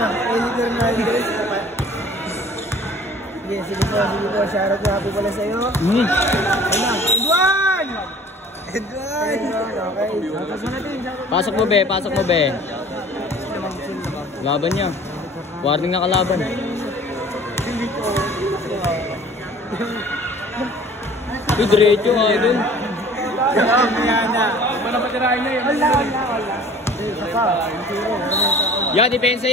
Eli Fernandez. Sige po. Shoutout nga po pala sa'yo. Edwan! Okay. Pasok mo, be. Laban niya. Warning na kalaban. Diretso nga idol. Ya, depensa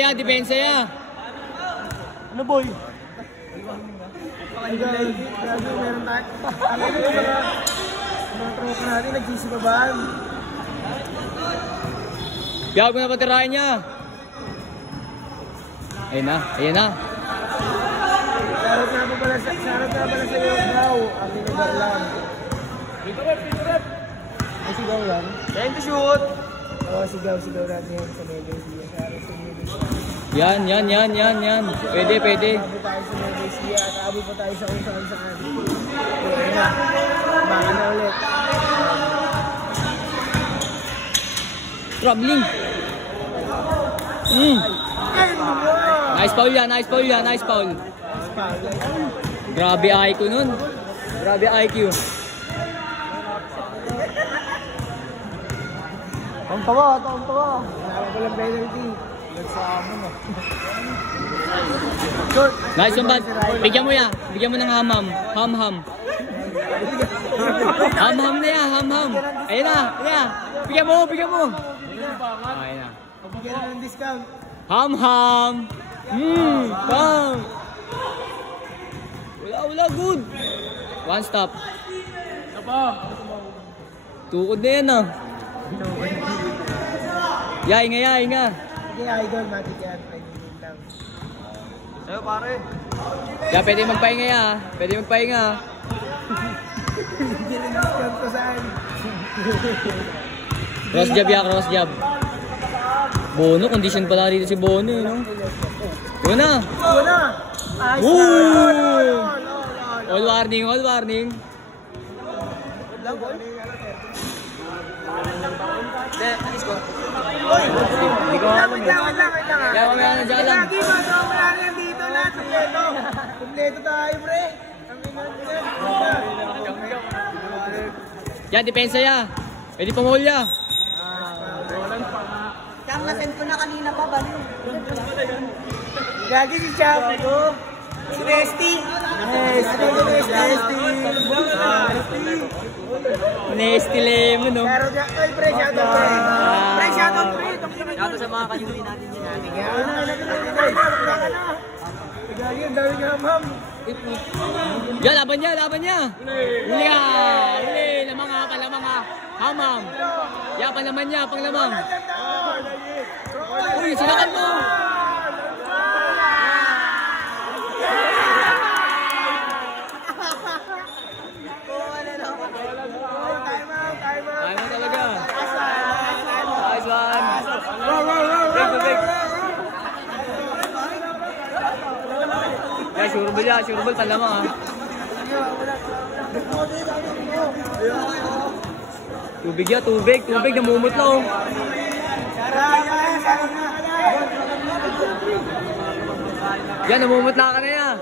ya. Ano boy? Meron tayo. Mga tropa natin nagsisibabaan. Biyago na patirahin niya. Ayun na. Shoutout nga pala sa iyo, Bao. Aking lugar lang. Ay, sigaw yan. Time to shoot! Oo, sigaw natin sa Medesia. Shoutout sa Medesia. Yan. Pwede. Abot tayo sa Medesia at abot pa tayo sa kung saan. Ayun na. Baka na ulit. Traveling. Nice foul. Grabe IQ nun. Grabe IQ. Ang tawa. Wala ko lang penalty. Nice one, bad. Bigyan mo ng ham-ham. Ham-ham na yan, ham-ham. Ayun na. Bigyan mo. Ayun na. Bigyan na ng discount. Ham-ham. Bang. Wala, good. One stop. Tukod na yan ah. Yainga. Sige, idol, matik yan. Lang. Sa'yo pare. Ya, pwede magpahinga ya. Hindi rin discount ko saan. Cross jab. Bono, condition pala rito si Bono eh, no? Yun na. All warning. Hindi ko alam eh. Kaya mamaya na dyan lang. Lagi wala na dito lahat. Kompleto tayo, pre. Yan, depensa ya. Pwede pang-hole ya. Siyang nasend ko na kanina pa, baliw. Lagi si Chapo. Si Nesty. Nesty Lemon, no? Pero, ay, pre, shoutout, pre. Pre, shoutout, pre. Shoutout sa mga kayuri natin dyan natin. Gagi, ang dami nga, ma'am. Yan, laban niya. Uli, lamang ha. Hamam. Ya, panglaman niya. Uy, sinakan mo. Time out talaga. Nice one. Break. Ya, surebel panlamang ha. Tubig, namumutla oh. Yan, namumutla ka na yan.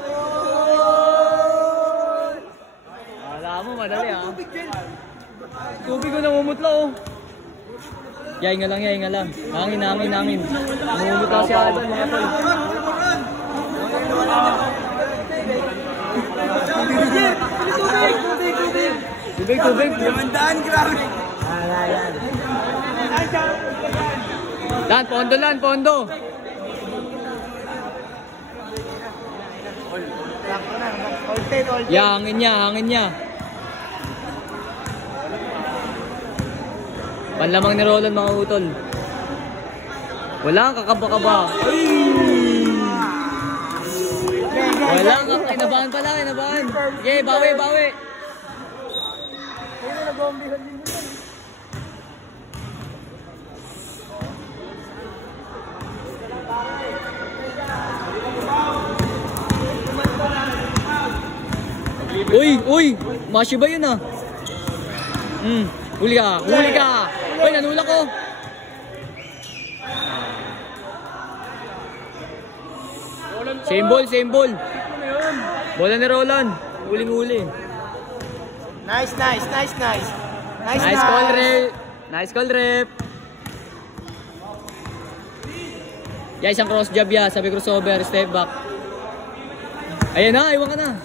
Alam mo, madali ha. Tubig ko namumutla oh. Hinga lang. Hangin. Namumutla siya agad mga tol. Tubig. Limandaan, grabe. Lan, pondo. Ya, hangin niya. Panlamang ni Roland mga utol. Wala kang kakaba-kaba. Wala kang kinabahan pala. Okay, bawi. Uy, masyo ba yun ah? Huli ka. Uy, nanulak ko. Same ball, same ball. Bola ni Roland. Huling-huli. Nice. Nice call, rep. Nice call, rep. Ya, isang cross jab ya. Sabi crossover, step back. Ayan na, iwan ka na.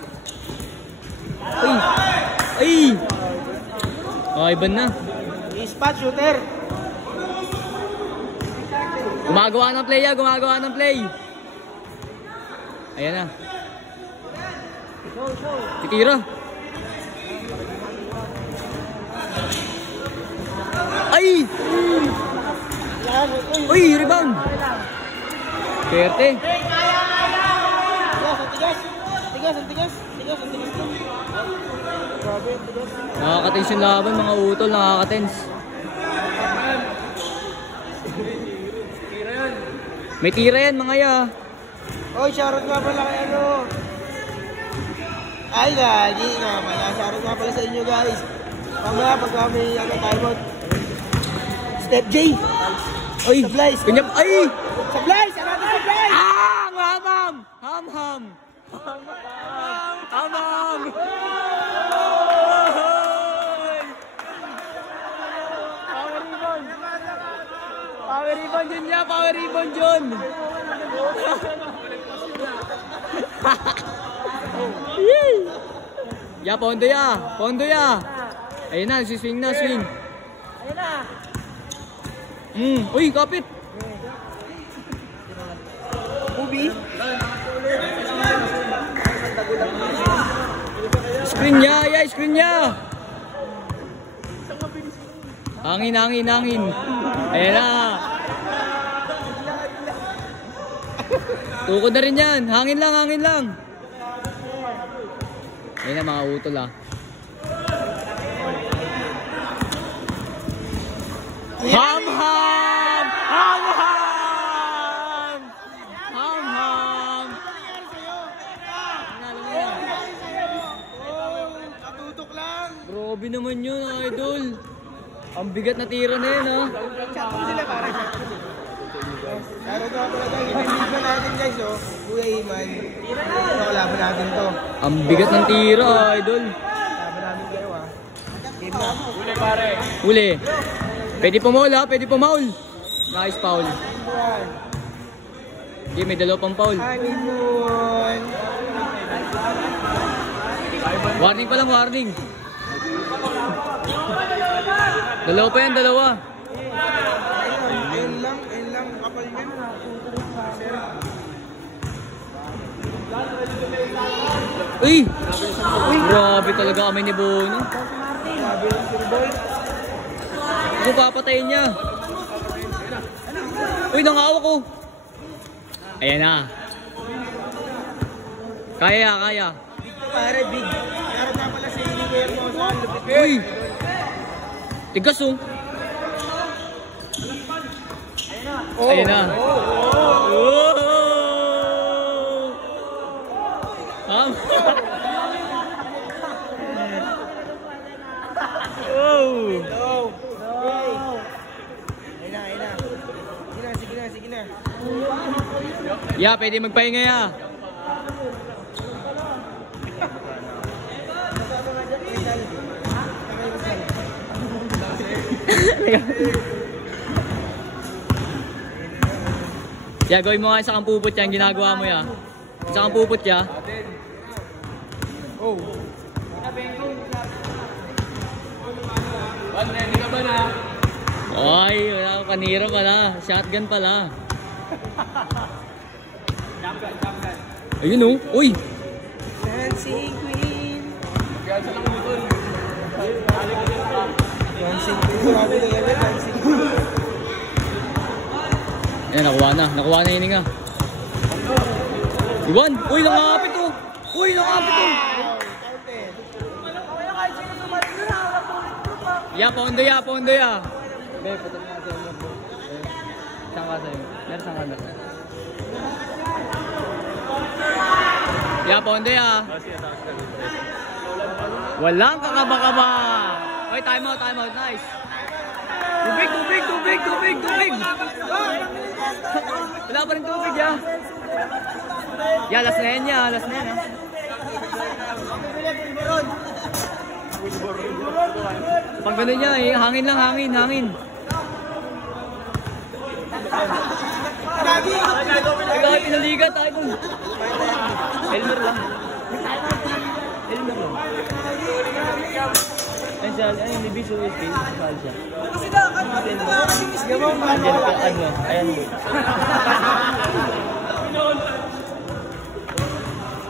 Ay! Oh, iban na. Spot shooter. Gumagawa ng play ya, gumagawa ng play. Ayan na. Titira. Ay! Uy, rebound. Perte. Tigas. Nakakatens yung laban, mga utol, nakakatens. May tira yan, mga ya. Oy, shoutout nga pala kay ano. Ay, gagi nga pala. Shoutout nga pala sa inyo, guys. Mamaya pagka may timeout. Step J. Oy, Sablay. Kanya, ay! Sablay! Sarado Sablay! Ah! Ham! Ham! Power rebound yun niya, power rebound yun. Ya, pondo ya. Ayun na, swing na. Ayun na. Uy, kapit. Ubi. Screen niya. Hangin. Ayan na. Tukod na rin yan. Hangin lang. Ayun na, mga utol ah. Ham! Katutok lang. Grabe naman yun, idol. Ang bigat na tira na yun, ha? Shoutout sila pare. Shoutout nga pala guys. Ibigyan natin guys, oh. Kuya Iman. Nakalaban natin to. Ang bigat ng tira, idol. Laban namin kayo, ah. Game na. Huli. Pwede pumaul, ha? Pwede pumaul. Nice foul. Okay, may dalawa pang foul. Honeymoon. Warning pa lang, warning. Dalawa pa yan, dalawa. Ayun lang. Kapal niya. Uy! Grabe talaga kami ni Bono. Sabi ng silboy. Ako papatayin niya. Uy, nangawak ko. Ayan na. Kaya. Pare, big. Shoutout nga pala sa inyo kayo mo sa lupit. Uy! Tigas, oh. Ayan na. Oh! No. Ayun na. Sige na. Ya, pwede magpahinga ya. Ya, gawin mo nga sa kampupot yan, ginagawa mo ya. Sa kampupot ya. Oh. Ay, wala ko kanira pala. Shotgun pala. Ayun oh. Uy! Dancing Queen. Dancing Queen. Grabe na yan, Dancing Queen. Ayan, nakuha na yung hininga. Iwan! Uy, nakakapit oh! Ya, pondo ya! Be, putok na sa'yo. Saan ka sa'yo? Meron saan ka na? Ya, pondo ya! Walang kakaba-kaba! Oy, time out! Nice! Tubig! Wala pa rin tubig ya! Yeah, last na yan niya. Last na yan ha. Pag gano'n niya eh, hangin lang, hangin, hangin. Ay, pinaligat tayo kung. Elmer lang. Elmer lang. Ayun siya, ayun, may visual space. Mahal siya. Andiyan ka, ano, ayan mo.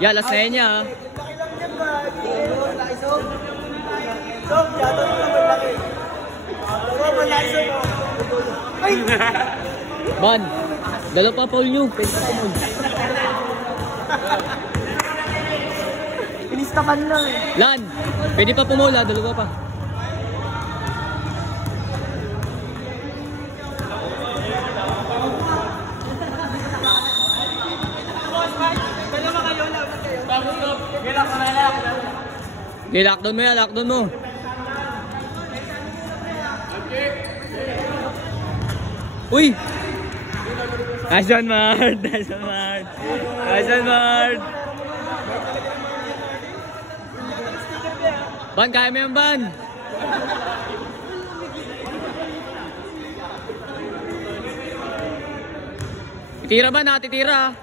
Yeah, last na yan niya ha. Ban, dalawa pa Paul nyo. Pwede pa Paul. Pinistakan lang eh. Lan, pwede pa Paul ha, dalawa pa. Okay, lockdown mo yan, lockdown mo. Uy! Nice one, Mard! Nice one, Mard! Nice one, Mard! Ban, kaya mo yung ban! Titira ba na? Titira!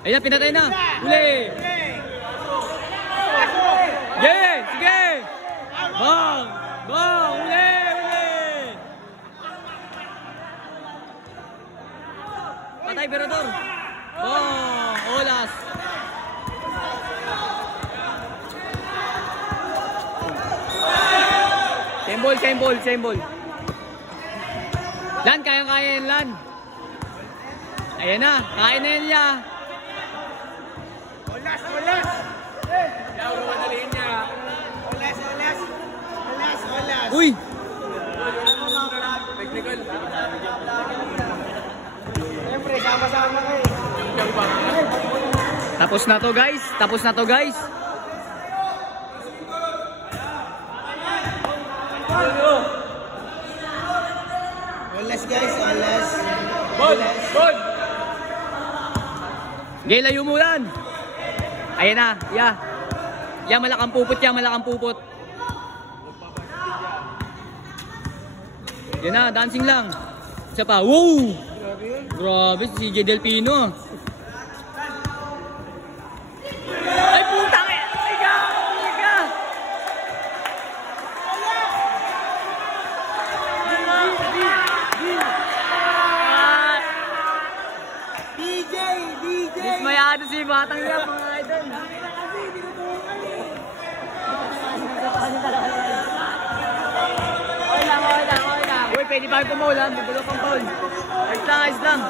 Ayun na, pinatay na! Uli! Sige! Sige! Bang! Bang! Uli! Uli! Patay, Berador! Bang! Olas! Same ball, same ball, same ball. Lan, kayang-kaya yan, Lan. Ayan na, kaya na yan niya. Olas! Olas! Olas! Olas! Olas! Uy! Siyempre, sama-sama kayo. Tapos na to guys, tapos na to guys. Olas guys, olas. Ball! Gay, layo mo yan. Ayan na, yeah. Yeah, malakang pupot yan, malakang pupot. Yan na, dancing lang. Isa pa, wow! Grabe, si CJ Delpino. Ay, putang eh! Ay ka! Ay ka! DJ! Dismayado si batang yan, mga idol. Uy, pwede ba yung pumula? Bibulok ang foul. Ayos lang.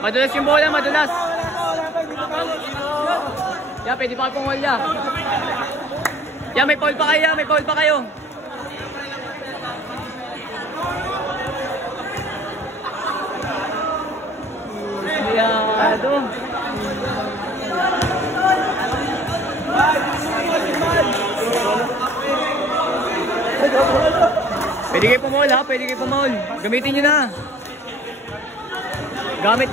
Madulas yung bola, madulas. Yeah, pwede pa pumula. Yeah, may foul pa kayo, may foul pa kayo. Ayado. Pwede kayo pumol ha, pwede kayo pumol. Gamitin nyo na. Gamit.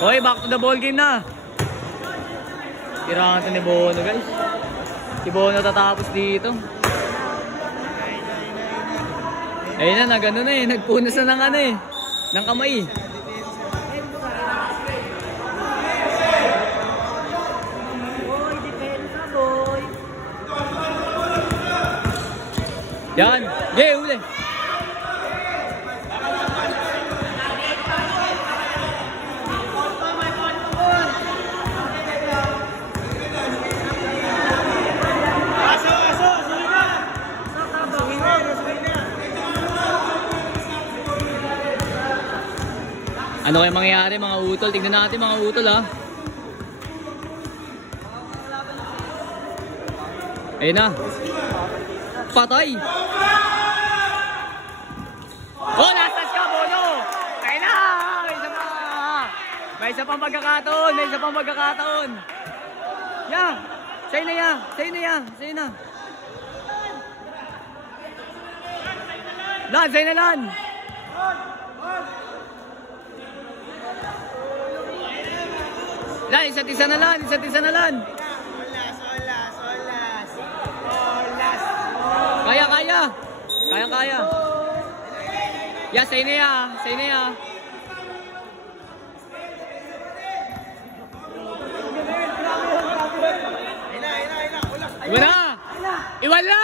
Hoy, back to the ball game na. Tirahan to ni Bono guys. Si Bono tatapos dito. Ayun na, gano'n na eh. Nagpunas na ng ano eh. Ng kamay. Yan. Gay, uli. Ano kaya mangyayari mga utol? Tignan natin mga utol ha. Ayun na. Patay! Oh, lastas ka, Bono! Ayun na! May isa pang pagkakataon! Yeah! Sa'yo na. Lan, sa'yo na lan. Lan, isa't isa na lan. Kaya. Kaya. Ya, sa'yo na ya. Wala! Iwala!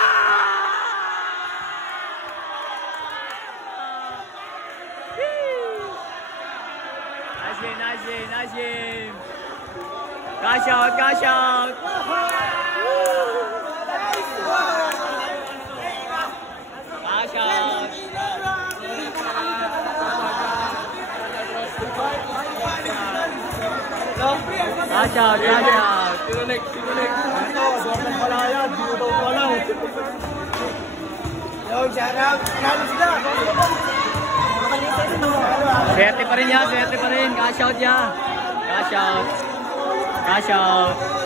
Nice game. Cash out. Cash out. Swerte pa rin. Cash out ya. Cash out.